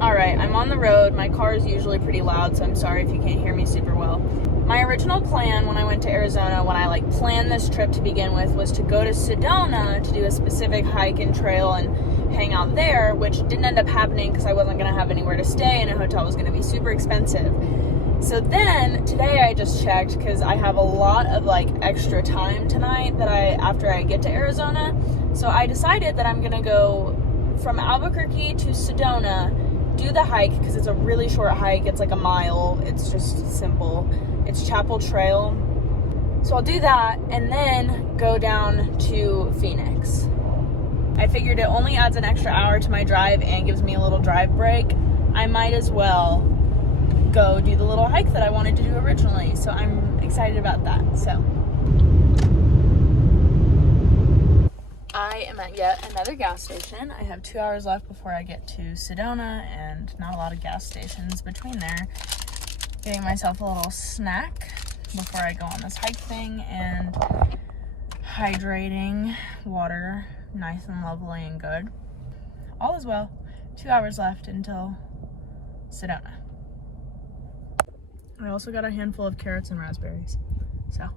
Alright, I'm on the road. My car is usually pretty loud, so I'm sorry if you can't hear me super well. My original plan when I went to Arizona, when I planned this trip to begin with, was to go to Sedona to do a specific hike and trail and hang out there, which didn't end up happening because I wasn't going to have anywhere to stay and a hotel was going to be super expensive. So then today I just checked because I have a lot of extra time tonight that after I get to Arizona. So I decided that I'm going to go from Albuquerque to Sedona, do the hike because it's a really short hike. It's like a mile. It's just simple. It's Chapel Trail. So I'll do that and then go down to Phoenix. I figured it only adds an extra hour to my drive and gives me a little drive break. I might as well go do the little hike that I wanted to do originally. So I'm excited about that. So I am at yet another gas station. I have 2 hours left before I get to Sedona and not a lot of gas stations between there. Getting myself a little snack before I go on this hike thing and hydrating water, nice and lovely and good. All is well. 2 hours left until Sedona. I also got a handful of carrots and raspberries. So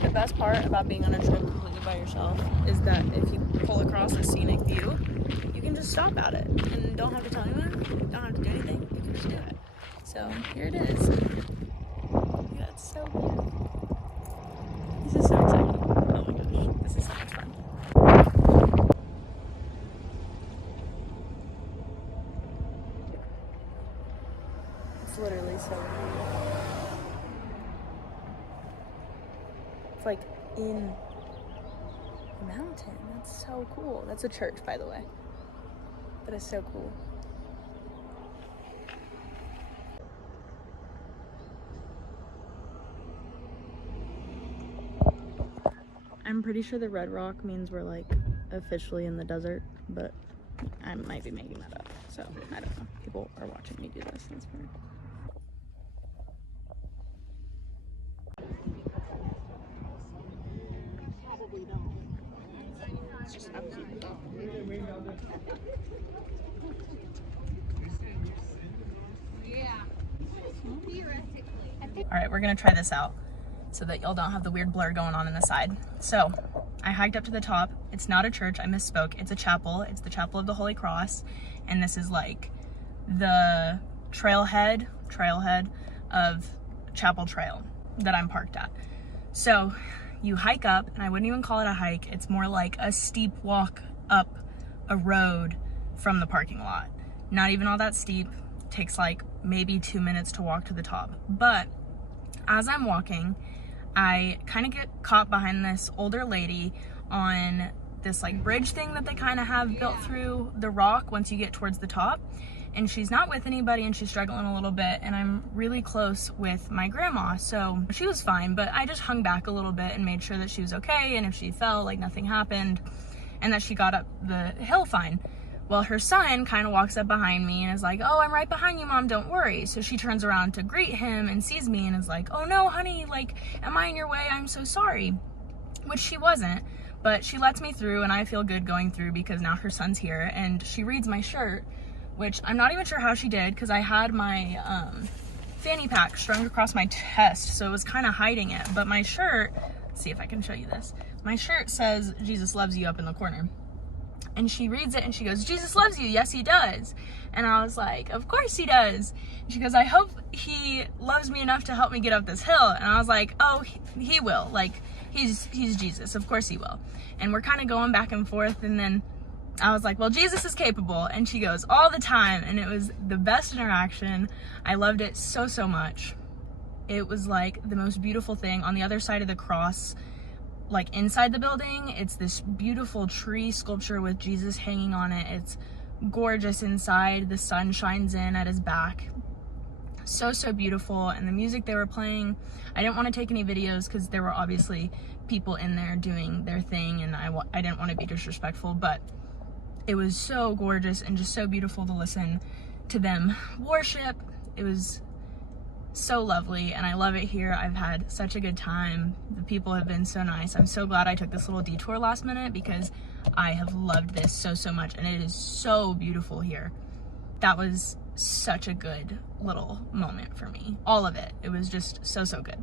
the best part about being on a trip completely by yourself is that if you pull across a scenic view, you can just stop at it and don't have to tell anyone, don't have to do anything, you can just do it. So here it is. Yeah, it's so beautiful. This is so exciting. Oh my gosh, this is so much fun. It's literally so beautiful. It's like in a mountain. That's so cool. That's a church, by the way. But it's so cool. I'm pretty sure the red rock means we're officially in the desert, but I might be making that up. So I don't know. People are watching me do this. That's weird. All right, we're gonna try this out so that y'all don't have the weird blur going on the side. So I hiked up to the top. It's not a church, I misspoke. It's a chapel. It's the Chapel of the Holy Cross. And this is the trailhead of Chapel Trail that I'm parked at. So you hike up, and I wouldn't even call it a hike. It's more like a steep walk up a road from the parking lot. Not even all that steep. Takes maybe 2 minutes to walk to the top. But as I'm walking, I kind of get caught behind this older lady on this bridge thing that they kind of have built through the rock once you get towards the top. And she's not with anybody and she's struggling a little bit, and I'm really close with my grandma, so she was fine, but I just hung back a little bit and made sure that she was okay, and if she fell, nothing happened, and that she got up the hill fine. Well, her son kind of walks up behind me and is like, "Oh, I'm right behind you, Mom, don't worry." So she turns around to greet him and sees me and is like, "Oh no, honey, am I in your way? I'm so sorry." Which she wasn't, but she lets me through, and I feel good going through because now her son's here, and she reads my shirt, which I'm not even sure how she did because I had my fanny pack strung across my chest, so it was kind of hiding it. But my shirt, let's see if I can show you this. My shirt says "Jesus loves you" up in the corner. And she reads it and she goes, "Jesus loves you." "Yes, he does." And I was like, "Of course he does." And she goes, "I hope he loves me enough to help me get up this hill." And I was like, "Oh, he will. He's Jesus. Of course he will." And we're kind of going back and forth. And then I was like, "Well, Jesus is capable." And she goes, "All the time." And it was the best interaction. I loved it so, so much. It was the most beautiful thing. On the other side of the cross, inside the building, it's this beautiful tree sculpture with Jesus hanging on it. It's gorgeous inside. The sun shines in at his back. So, so beautiful. And the music they were playing, I didn't want to take any videos because there were obviously people in there doing their thing, and I didn't want to be disrespectful, but it was so gorgeous and just so beautiful to listen to them worship. It was so lovely, and I love it here. I've had such a good time. The people have been so nice. I'm so glad I took this little detour last minute because I have loved this so, so much, and it is so beautiful here. that was such a good little moment for me. All of it. It was just so, so good.